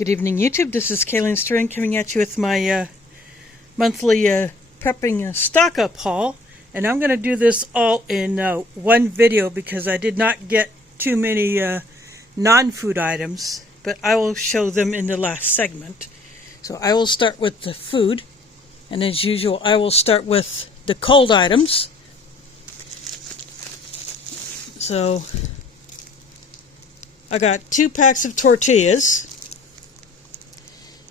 Good evening, YouTube. This is Kaylin String coming at you with my monthly prepping stock up haul. And I'm going to do this all in one video because I did not get too many non-food items, but I will show them in the last segment. So I will start with the food, and as usual I will start with the cold items. So I got 2 packs of tortillas.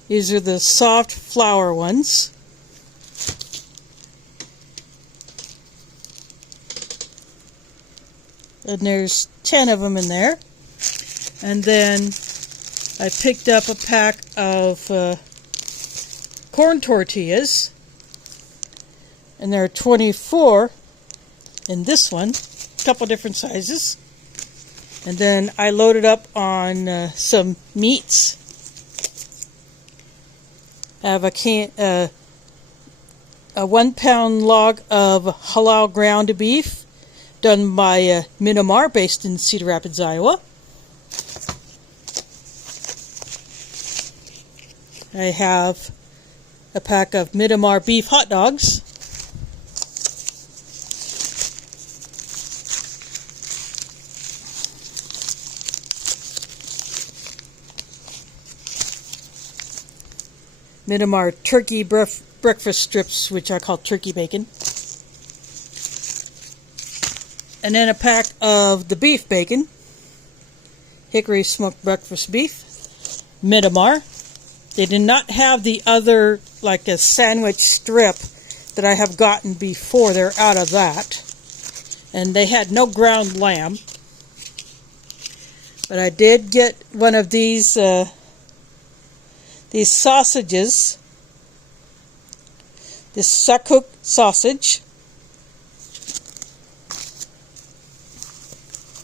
These are the soft flour ones. And there's 10 of them in there. And then I picked up a pack of corn tortillas. And there are 24 in this one. A couple different sizes. And then I loaded up on some meats. I have a 1 pound log of halal ground beef done by Minamar, based in Cedar Rapids, Iowa. I have a pack of Minamar beef hot dogs. Minamar turkey breakfast strips, which I call turkey bacon. And then a pack of the beef bacon. Hickory smoked breakfast beef. Minamar. They did not have the other, like a sandwich strip that I have gotten before. They're out of that. And they had no ground lamb. But I did get one of these sausages, this Stockup sausage.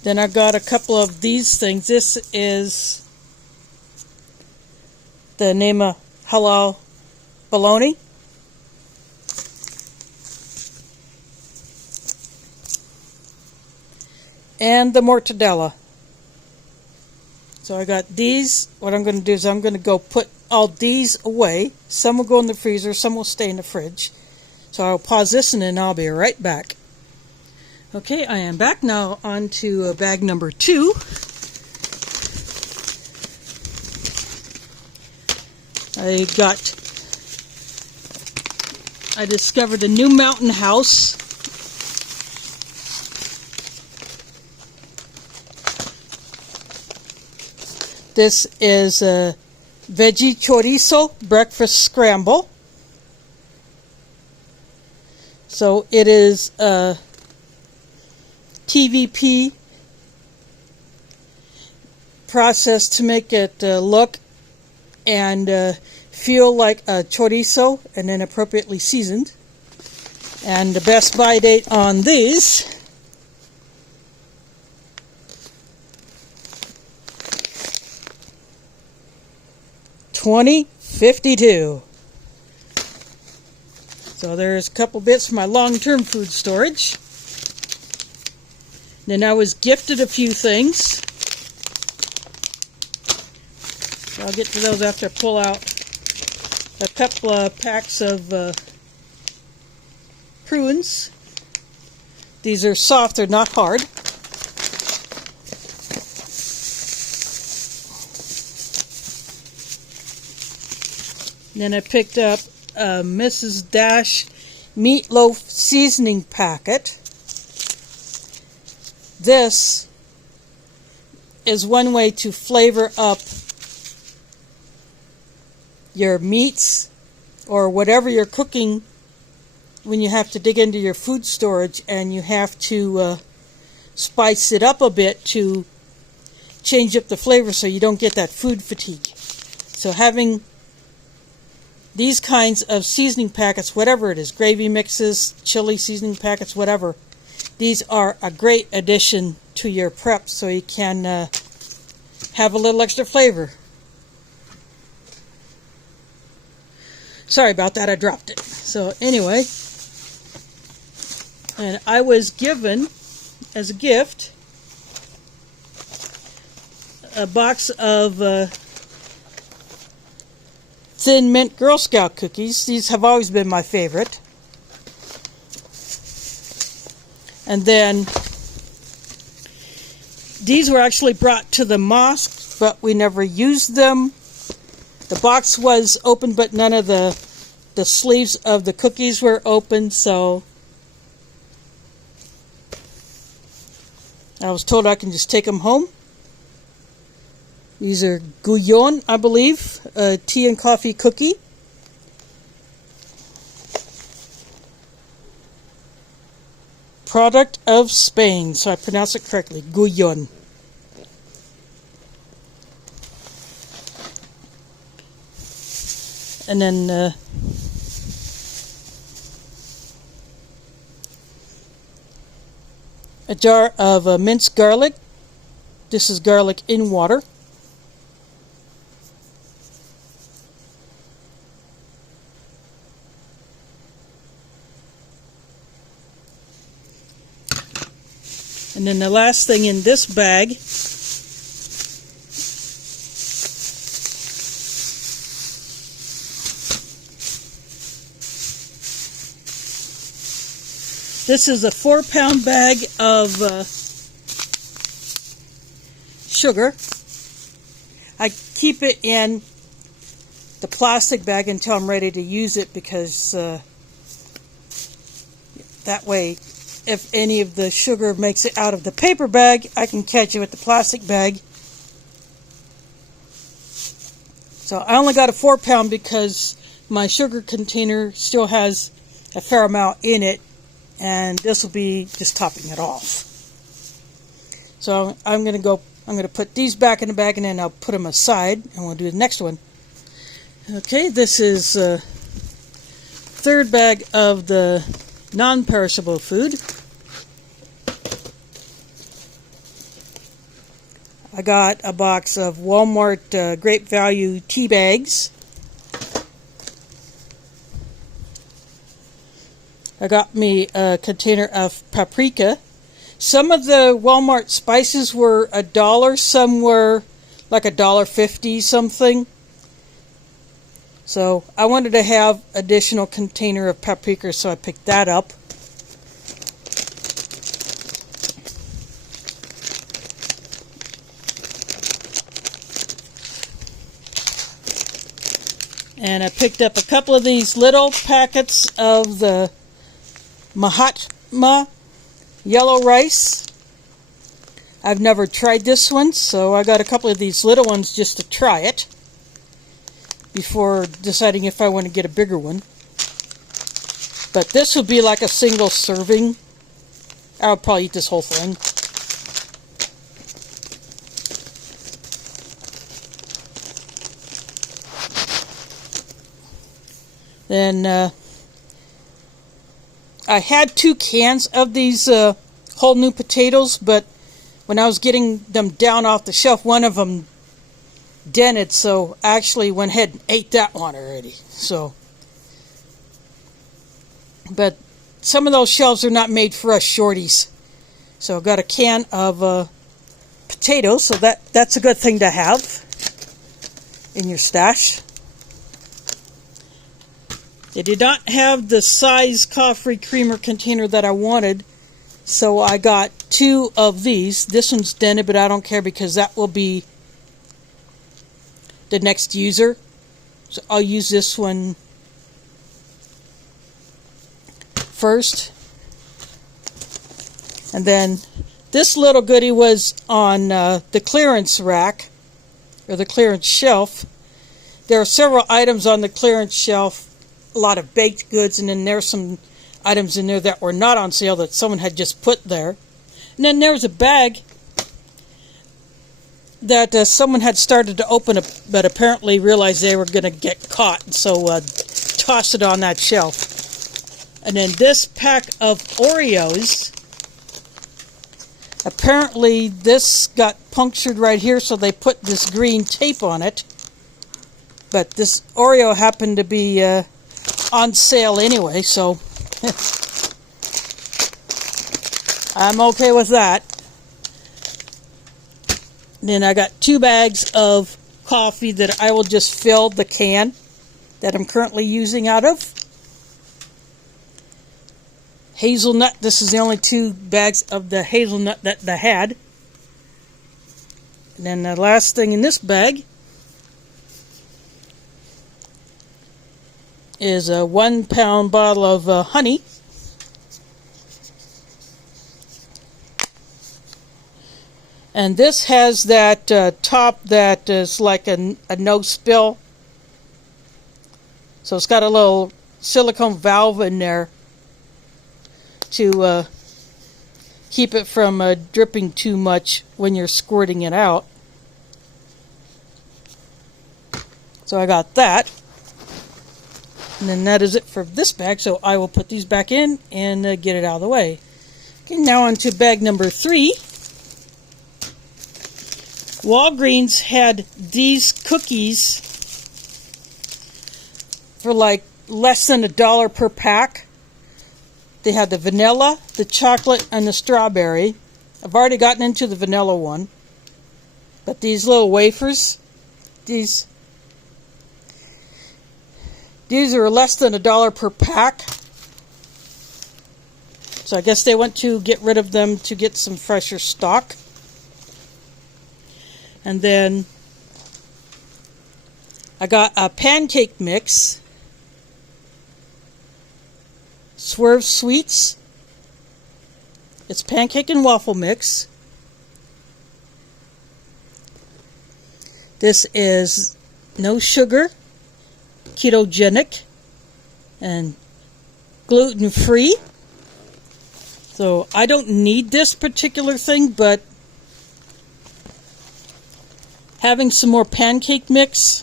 Then I got a couple of these things. This is the Nema halal bologna. And the mortadella. So I got these. What I'm going to do is I'm going to go put all these away. Some will go in the freezer, some will stay in the fridge. So I'll pause this and then I'll be right back. Okay, I am back now. On to bag number 2. I discovered a new mountain house. This is a veggie chorizo breakfast scramble. So it is a TVP process to make it look and feel like a chorizo, and then appropriately seasoned. And the best buy date on these $20.52. So there's a couple bits for my long-term food storage. Then I was gifted a few things. So I'll get to those after I pull out a couple of packs of prunes. These are soft, they're not hard. Then I picked up a Mrs. Dash meatloaf seasoning packet. This is one way to flavor up your meats or whatever you're cooking when you have to dig into your food storage and you have to spice it up a bit to change up the flavor so you don't get that food fatigue. So having these kinds of seasoning packets, whatever it is, gravy mixes, chili seasoning packets, whatever, these are a great addition to your prep so you can have a little extra flavor. Sorry about that, I dropped it. So anyway, and I was given as a gift a box of Thin Mint Girl Scout cookies. These have always been my favorite. And then these were actually brought to the mosque, but we never used them. The box was open, but none of the sleeves of the cookies were open, so I was told I can just take them home. These are Guyon, I believe, a tea and coffee cookie. Product of Spain, so I pronounce it correctly, Guyon. And then a jar of minced garlic. This is garlic in water. And then the last thing in this bag this is a 4-pound bag of sugar. I keep it in the plastic bag until I'm ready to use it because that way if any of the sugar makes it out of the paper bag, I can catch it with the plastic bag. So I only got a 4-pound because my sugar container still has a fair amount in it, and this will be just topping it off. So I'm going to put these back in the bag, and then I'll put them aside, and we'll do the next one. Okay, this is third bag of the non-perishable food. I got a box of Walmart Great Value tea bags. I got me a container of paprika. Some of the Walmart spices were $1, some were like $1.50 something. So I wanted to have additional container of paprika, so I picked that up. And I picked up a couple of these little packets of the Mahatma yellow rice. I've never tried this one, so I got a couple of these little ones just to try it before deciding if I want to get a bigger one. But this would be like a single serving. I'll probably eat this whole thing. Then I had 2 cans of these whole new potatoes, but when I was getting them down off the shelf, one of them dented, so I actually went ahead and ate that one already. So, but some of those shelves are not made for us shorties. So I got a can of potatoes, so that's a good thing to have in your stash. They did not have the size coffee creamer container that I wanted, so I got 2 of these. This one's dented, but I don't care because that will be the next user. So I'll use this one first. And then this little goodie was on the clearance rack, or the clearance shelf. There are several items on the clearance shelf. A lot of baked goods, and then there's some items in there that were not on sale that someone had just put there. And then there's a bag that someone had started to open, but apparently realized they were going to get caught, so tossed it on that shelf. And then this pack of Oreos, apparently this got punctured right here, so they put this green tape on it. But this Oreo happened to be on sale anyway, so I'm okay with that. Then I got 2 bags of coffee that I will just fill the can that I'm currently using out of. Hazelnut. This is the only 2 bags of the hazelnut that I had. And then the last thing in this bag is a 1-pound bottle of honey. And this has that top that is like a no spill. So it's got a little silicone valve in there to keep it from dripping too much when you're squirting it out. So I got that. And then that is it for this bag. So I will put these back in and get it out of the way. Okay, now on to bag number 3. Walgreens had these cookies for like less than $1 per pack. They had the vanilla, the chocolate, and the strawberry. I've already gotten into the vanilla one. But these little wafers, these are less than $1 per pack. So I guess they went to get rid of them to get some fresher stock. And then I got a pancake mix. Swerve Sweets. It's pancake and waffle mix. This is no sugar, ketogenic, and gluten-free. So I don't need this particular thing, but having some more pancake mix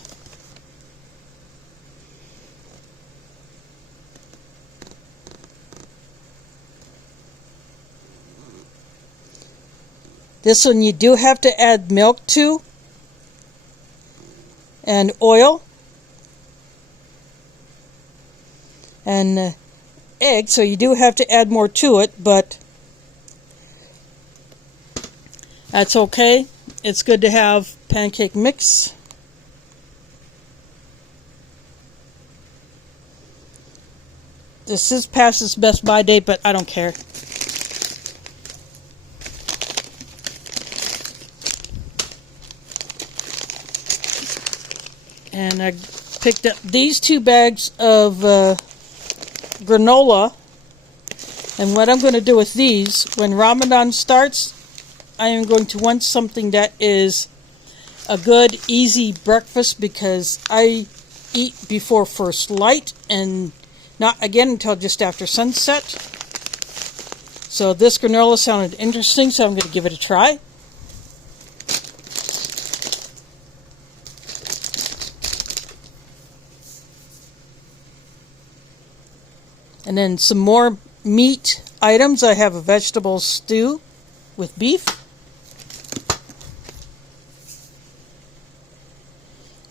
this one you do have to add milk to and oil and egg, so you do have to add more to it, but that's okay. It's good to have pancake mix. This is past its best by date, but I don't care. And I picked up these 2 bags of granola. And what I'm going to do with these, when Ramadan starts, I am going to want something that is a good, easy breakfast, because I eat before first light and not again until just after sunset. So this granola sounded interesting, so I'm going to give it a try. And then some more meat items. I have a vegetable stew with beef.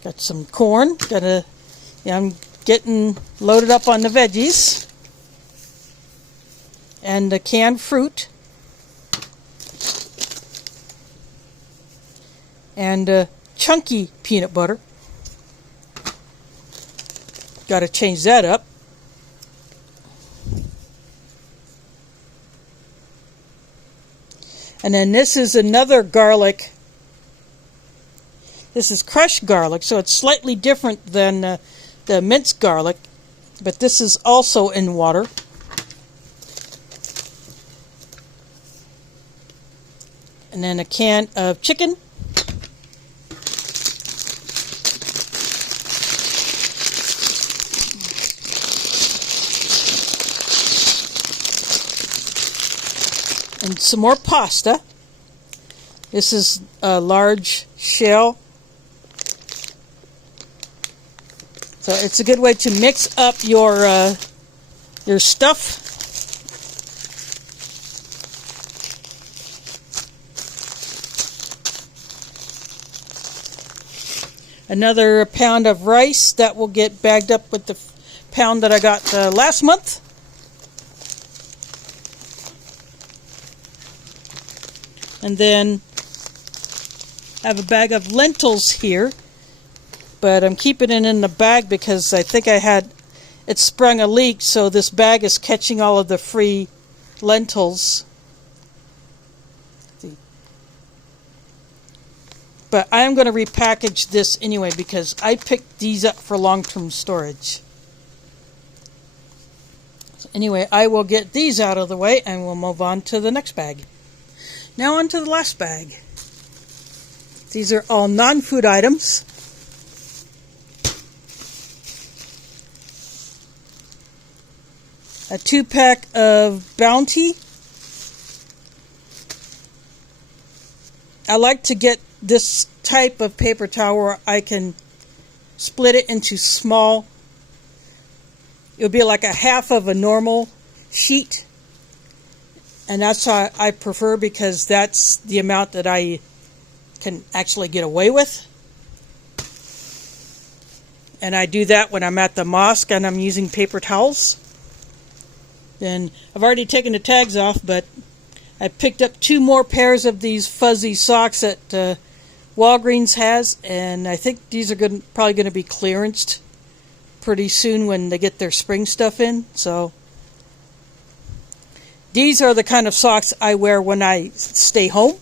Got some corn. I'm getting loaded up on the veggies. And the canned fruit. And chunky peanut butter. Got to change that up. And then this is another garlic. This is crushed garlic, so it's slightly different than the minced garlic, but this is also in water. And then a can of chicken. And some more pasta. This is a large shell. So it's a good way to mix up your stuff. Another pound of rice that will get bagged up with the pound that I got last month. And then I have a bag of lentils here. but I'm keeping it in the bag because I think it sprung a leak, so this bag is catching all of the free lentils. But I'm going to repackage this anyway because I picked these up for long-term storage. So anyway, I will get these out of the way and we'll move on to the next bag. Now on to the last bag. These are all non-food items. A 2-pack of Bounty. I like to get this type of paper towel where I can split it into small. It would be like a half of a normal sheet. And that's how I prefer, because that's the amount that I can actually get away with. And I do that when I'm at the mosque and I'm using paper towels. Then I've already taken the tags off, but I picked up 2 more pairs of these fuzzy socks that Walgreens has, and I think these are probably going to be clearanced pretty soon when they get their spring stuff in. So these are the kind of socks I wear when I stay home.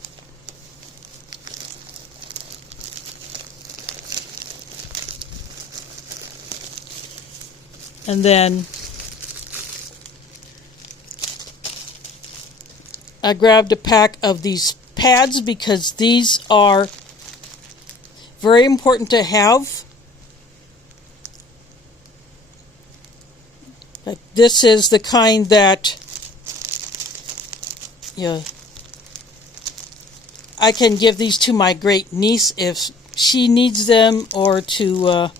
And then I grabbed a pack of these pads because these are very important to have. Like this is the kind that I can give these to my great niece if she needs them, or to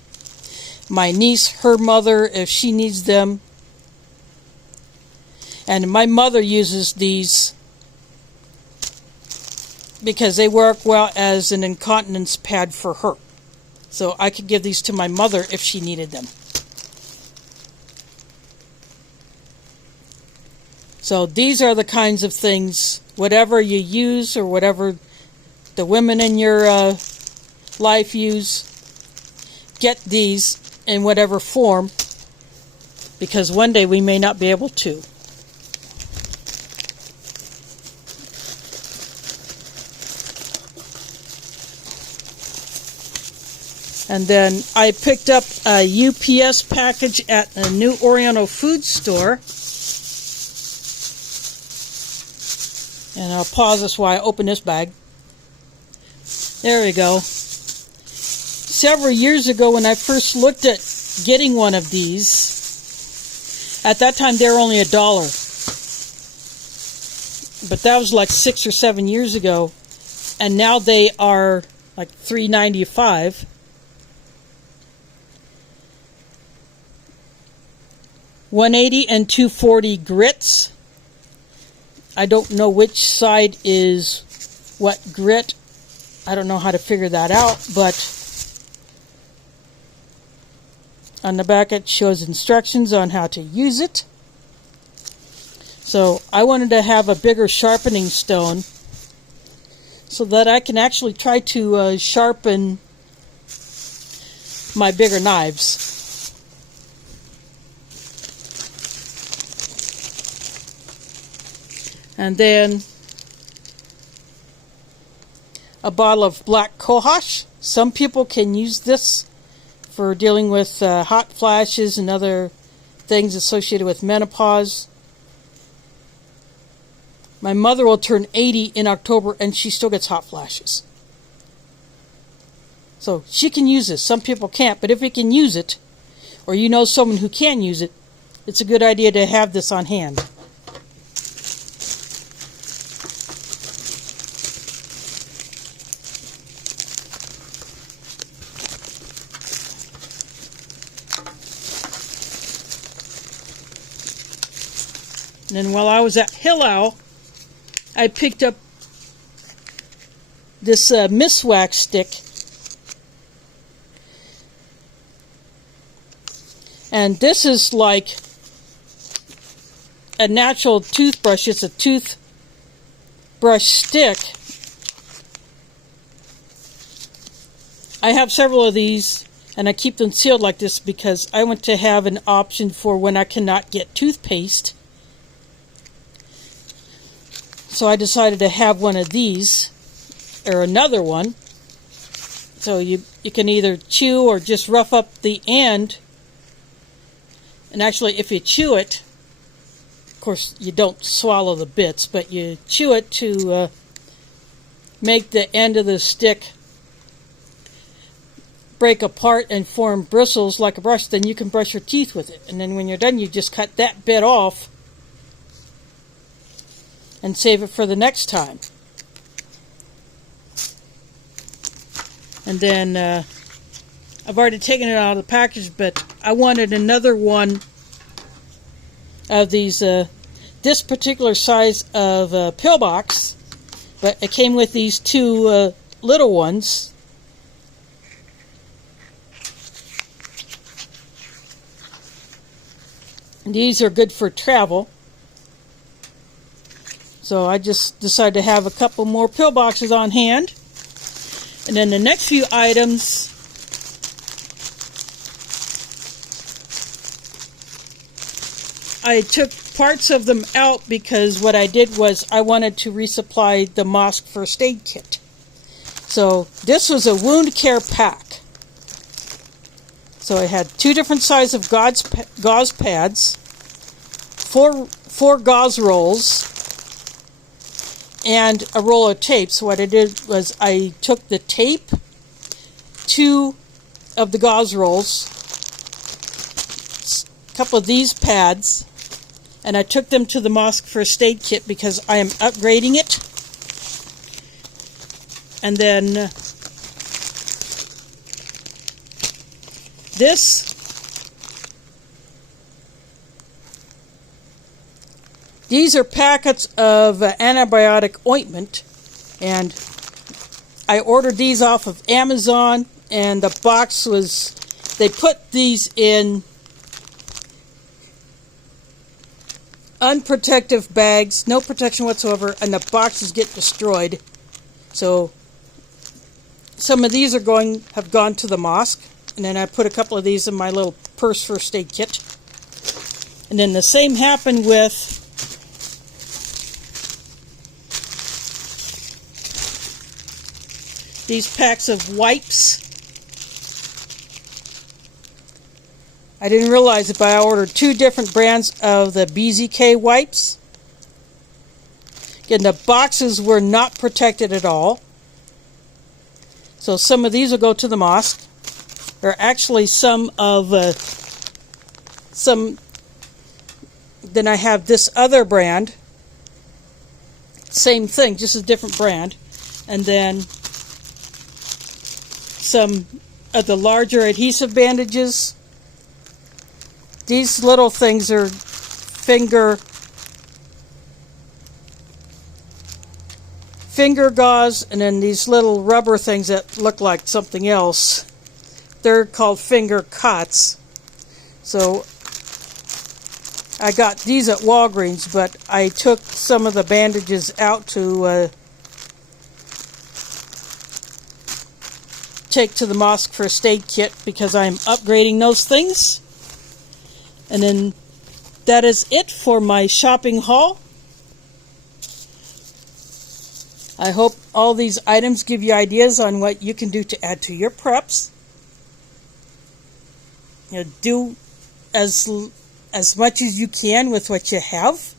my niece, her mother, if she needs them. And my mother uses these because they work well as an incontinence pad for her. So I could give these to my mother if she needed them. So these are the kinds of things, whatever you use or whatever the women in your life use, get these in whatever form, because one day we may not be able to. And then I picked up a UPS package at the New Oriental Food Store. And I'll pause this while I open this bag. There we go. Several years ago when I first looked at getting one of these, at that time they were only $1. But that was like 6 or 7 years ago. And now they are like $3.95. $1.80 and $2.40 grits. I don't know which side is what grit. I don't know how to figure that out, but on the back it shows instructions on how to use it. So I wanted to have a bigger sharpening stone so that I can actually try to sharpen my bigger knives. And then a bottle of black cohosh. Some people can use this for dealing with hot flashes and other things associated with menopause. My mother will turn 80 in October and she still gets hot flashes. So she can use this. Some people can't, but if you can use it, or you know someone who can use it, it's a good idea to have this on hand. And then while I was at Hillel, I picked up this mist wax stick. And this is like a natural toothbrush. It's a toothbrush stick. I have several of these. And I keep them sealed like this because I want to have an option for when I cannot get toothpaste. So I decided to have one of these, or another one. So you can either chew or just rough up the end. And actually, if you chew it, of course you don't swallow the bits, but you chew it to make the end of the stick break apart and form bristles like a brush. Then you can brush your teeth with it. And then when you're done, you just cut that bit off and save it for the next time. And then I've already taken it out of the package, but I wanted another one of these, this particular size of pillbox, but it came with these two little ones. And these are good for travel. So I just decided to have a couple more pillboxes on hand. And then the next few items, I took parts of them out because what I did was I wanted to resupply the mosque first aid kit. So this was a wound care pack. So I had two different sizes of gauze pads, four gauze rolls, and a roll of tape. So what I did was I took the tape, two of the gauze rolls, a couple of these pads, and I took them to the mosque first aid kit because I am upgrading it. And then these are packets of antibiotic ointment, and I ordered these off of Amazon, and the box was, they put these in unprotective bags, no protection whatsoever, and the boxes get destroyed. So some of these have gone to the mosque, and then I put a couple of these in my little purse first aid kit. And then the same happened with these packs of wipes. I didn't realize it, but I ordered two different brands of the BZK wipes. Again, the boxes were not protected at all. So some of these will go to the mosque. There are actually some. Then I have this other brand. Same thing, just a different brand. And then some of the larger adhesive bandages. These little things are finger gauze, and then these little rubber things that look like something else. They're called finger cots. So I got these at Walgreens, but I took some of the bandages out to take to the mosque first aid kit because I'm upgrading those things. And then that is it for my shopping haul. I hope all these items give you ideas on what you can do to add to your preps. You know, do as much as you can with what you have.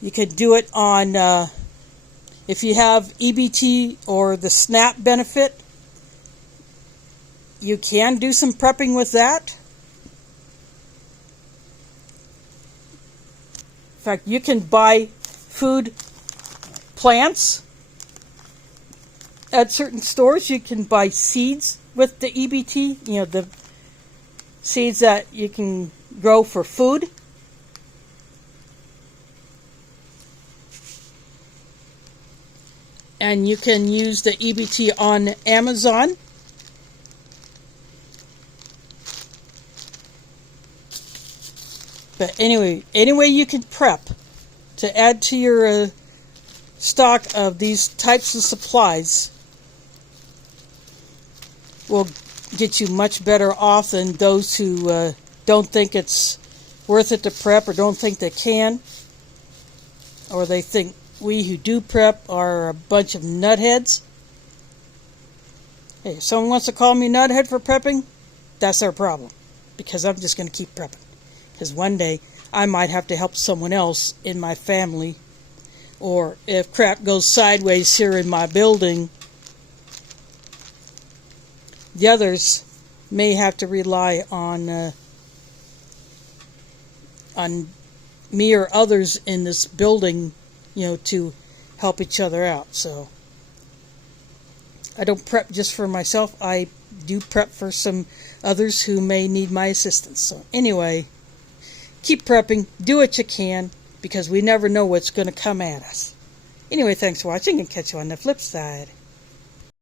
You can do it on, if you have EBT or the SNAP benefit, you can do some prepping with that. In fact, you can buy food plants at certain stores. You can buy seeds with the EBT, you know, the seeds that you can grow for food. And you can use the EBT on Amazon. But anyway, any way you can prep to add to your stock of these types of supplies will get you much better off than those who don't think it's worth it to prep or don't think they can. Or they think we who do prep are a bunch of nutheads. Hey, if someone wants to call me nuthead for prepping, that's their problem. Because I'm just going to keep prepping. Because one day I might have to help someone else in my family. Or if crap goes sideways here in my building, the others may have to rely on me or others in this building, to help each other out. So I don't prep just for myself. I do prep for some others who may need my assistance. So anyway, keep prepping. Do what you can, because we never know what's going to come at us. Anyway, thanks for watching, and catch you on the flip side.